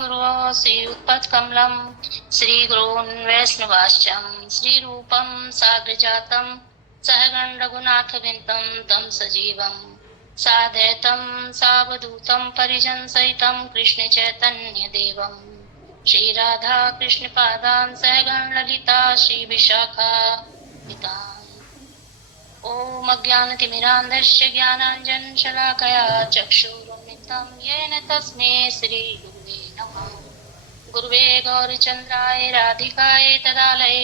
गुरुः श्रीयुत्पत्कमलं श्रीगुरून् वैष्णवाश्चं श्रीरूपं साग्रजातं सहगण रघुनाथविन्तं तं सजीवं साद्वैतं सावधूतं परिजनसहितं कृष्णचैतन्यदेवं श्रीराधा कृष्णपादान् सहगण ललिता श्रीविशाखान्वितान्। ॐ अज्ञानतिमिरान्धस्य ज्ञानाञ्जनशलाकया चक्षुरुन्मिलितं येन तस्मै श्रीगुरुवे नमः। गुरुवे गौरचन्द्राय राधिकाय तदालये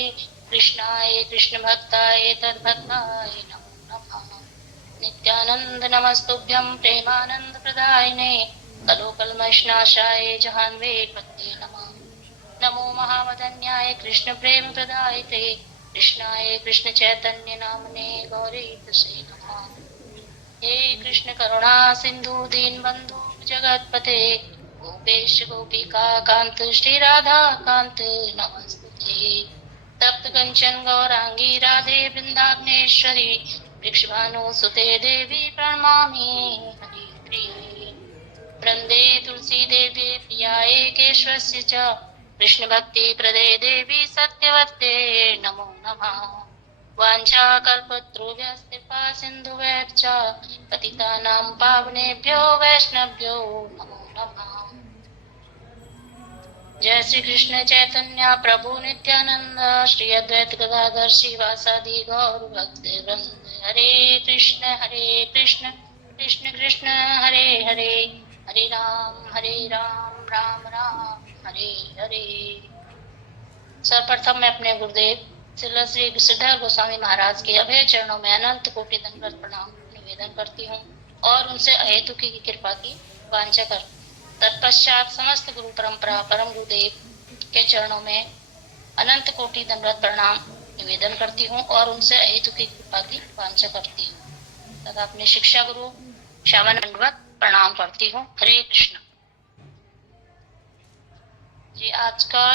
कृष्णाय कृष्णभक्ताय तद्भक्ताय नमो नमः। नित्यानन्द नमस्तुभ्यं प्रेमानन्दप्रदायिने कलोकल्मषनाशाय जहान्वे पते नमः। नमो महावदन्याय कृष्णप्रेमप्रदायते कृष्णाय कृष्ण चैतन्य नामने गौरी तसे नमः। हे कृष्ण करुणा सिंधु दीन बंधु जगतपते गोपेश गोपिका कांत श्री राधा कांत नमस्ते। तप्त कंचन गौरांगी राधे वृंदावनेश्वरी वृक्षभानु सुते देवी प्रणमामि हरिप्रिये। वृंदे तुलसी देवी प्रियाय केशवस्य च कृष्ण भक्ति प्रदे देवी सत्यवते नमो नमः। वाञ्छाकल्पतरुभ्यश्च कृपा सिन्धुभ्यश्च पतितानां पावनेभ्यो वैष्णवभ्यो नमो नमः। जय श्री कृष्ण चैतन्य प्रभु नित्यानंद श्री अद्वैत गदाधर श्रीवासादि गौर भक्तवृंद। हरे कृष्ण कृष्ण कृष्ण हरे हरे हरे राम राम राम हरे हरे। सर्वप्रथम मैं अपने गुरुदेव श्री श्रीधर गोस्वामी महाराज के अभय चरणों में अनंत कोटि दंडवत प्रणाम निवेदन करती हूँ और उनसे अहेतुक की कृपा की वांछा कर तत्पश्चात समस्त गुरु परंपरा परम गुरुदेव के चरणों में अनंत कोटि दंडवत प्रणाम निवेदन करती हूँ और उनसे अहेतुक की कृपा की वांछा करती हूँ तथा अपने शिक्षा गुरु श्यामन दंडवत प्रणाम करती हूँ। हरे कृष्ण जी। आज का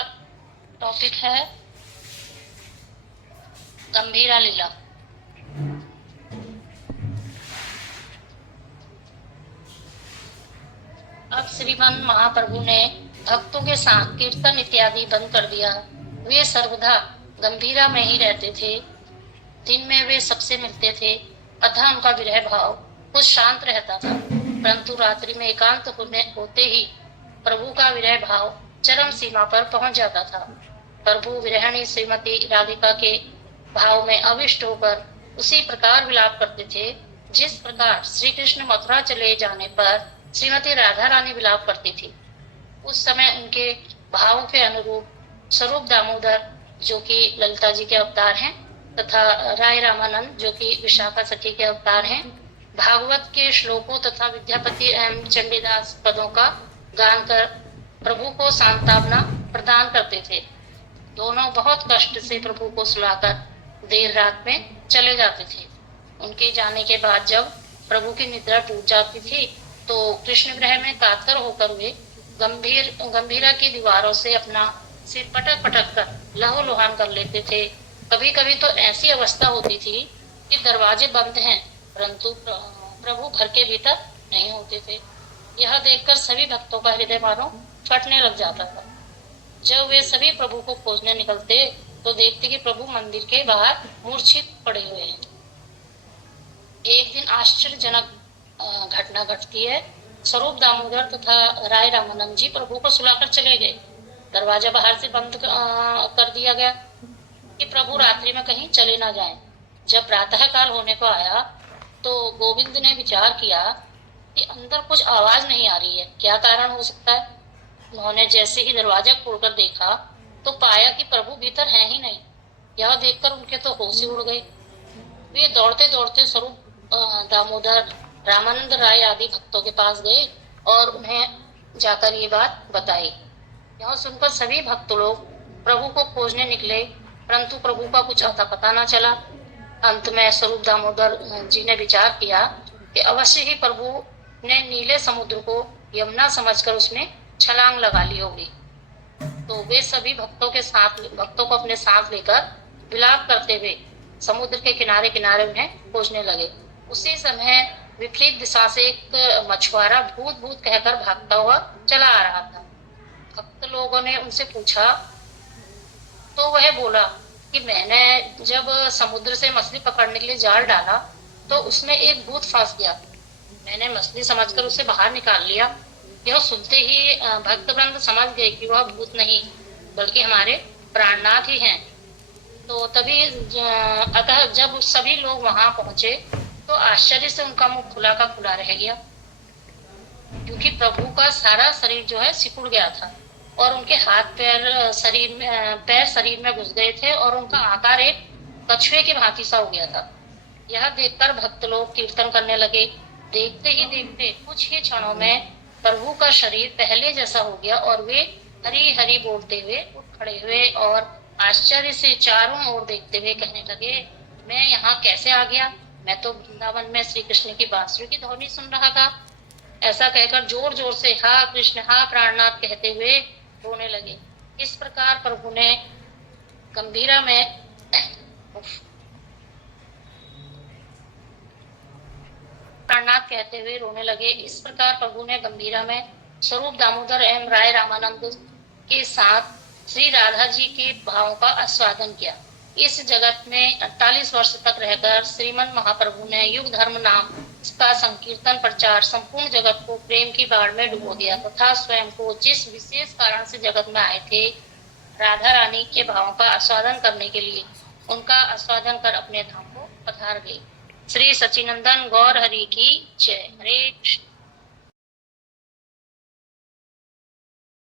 टॉपिक है गंभीरा लीला। अब श्रीमान महाप्रभु ने भक्तों के साथ कीर्तन इत्यादि बंद कर दिया। वे सर्वदा गंभीरा में ही रहते थे। दिन में वे सबसे मिलते थे अतः उनका विरह भाव कुछ शांत रहता था, परंतु रात्रि में एकांत होते ही प्रभु का विरह भाव चरम सीमा पर पहुंच जाता था। प्रभु विरहिणी श्रीमती राधिका के भाव में अविष्ट होकर उसी प्रकार विलाप करते थे जिस प्रकार श्री कृष्ण मथुरा चले जाने पर श्रीमती राधा रानी विलाप करती थी। उस समय उनके भावों के अनुरूप स्वरूप दामोदर जो कि ललिता जी के अवतार हैं तथा राय रामानंद जो कि विशाखा सखी के अवतार हैं, भागवत के श्लोकों तथा विद्यापति एवं चंडीदास पदों का गान कर प्रभु को सांत्वना प्रदान करते थे। दोनों बहुत कष्ट से प्रभु को सुलाकर देर रात में चले जाते थे। उनके जाने के बाद जब प्रभु की निद्रा टूट जाती थी तो कृष्ण ग्रह में कातर होकर वे गंभीरा की दीवारों से अपना सिर पटक पटक कर लहूलुहान कर लेते थे। कभी कभी तो ऐसी अवस्था होती थी कि दरवाजे बंद हैं परंतु प्रभु घर के भीतर नहीं होते थे। यह देखकर सभी भक्तों का हृदय मानो फटने लग जाता था। जब वे सभी प्रभु को खोजने निकलते तो देखते कि प्रभु मंदिर के बाहर मूर्छित पड़े हुए हैं। एक दिन आश्चर्यजनक घटना घटती है। स्वरूप दामोदर तथा राय रामानंद जी प्रभु को सुलाकर चले गए। दरवाजा बाहर से बंद कर दिया गया कि प्रभु रात्रि में कहीं चले ना जाएं। जब प्रातः काल होने को आया तो गोविंद ने विचार किया कि अंदर कुछ आवाज नहीं आ रही है, क्या कारण हो सकता है। उन्होंने जैसे ही दरवाजा खोलकर देखा तो पाया कि प्रभु भीतर है ही नहीं। यह देखकर उनके तो होश ही उड़ गए। वे दौड़ते दौड़ते स्वरूप दामोदर रामानंद राय आदि भक्तों के पास गए और उन्हें जाकर ये बात बताई। यह सुनकर सभी भक्त लोग प्रभु को खोजने निकले परंतु प्रभु का कुछ अता पता न चला। अंत में स्वरूप दामोदर जी ने विचार किया कि अवश्य ही प्रभु ने नीले समुद्र को यमुना समझकर उसमें छलांग लगा ली होगी। तो वे सभी भक्तों को अपने साथ लेकर विलाप करते हुए समुद्र के किनारे किनारे उन्हें खोजने लगे। उसी समय विपरीत दिशा से एक मछुआरा भूत भूत कहकर भागता हुआ चला आ रहा था। भक्त लोगों ने उनसे पूछा तो वह बोला कि मैंने जब समुद्र से मछली पकड़ने के लिए जाल डाला तो उसमें एक भूत फंस गया। मैंने मछली समझकर उसे बाहर निकाल लिया। यह सुनते ही भक्तवृंद समझ गए कि वह भूत नहीं बल्कि हमारे प्राणनाथ ही हैं। तो तभी अतः जब सभी लोग वहां पहुंचे तो आश्चर्य से उनका मुंह खुला का खुला रह गया, क्योंकि प्रभु का सारा शरीर जो है सिकुड़ गया था और उनके हाथ पैर शरीर में घुस गए थे और उनका आकार एक कछुए की भांति सा हो गया था। यह देखकर भक्त लोग कीर्तन करने लगे। देखते ही देखते कुछ ही क्षणों में प्रभु का शरीर पहले जैसा हो गया और वे हरि हरि बोलते हुए उठ खड़े हुए और आश्चर्य से चारों ओर देखते हुए कहने लगे, मैं यहाँ कैसे आ गया? मैं तो वृंदावन में श्री कृष्ण की बांसुरी की ध्वनि सुन रहा था। ऐसा कहकर जोर जोर से हा कृष्ण हा प्राणनाथ कहते हुए रोने लगे। इस प्रकार प्रभु ने गंभीरा में प्राणनाथ कहते हुए रोने लगे। इस प्रकार प्रभु ने गंभीरा में स्वरूप दामोदर एवं राय रामानंद के साथ श्री राधा जी के भावों का आस्वादन किया। इस जगत में 48 वर्ष तक रहकर श्रीमन महाप्रभु ने युग धर्म नाम का संकीर्तन प्रचार संपूर्ण जगत को प्रेम की बाढ़ में डुबो दिया तथा स्वयं को जिस विशेष कारण से जगत में आए थे राधा रानी के भावों का आस्वादन करने के लिए, उनका आस्वादन कर अपने धाम को पधार गए। श्री सचिनंदन गौर हरि की जय। हरे कृष्ण।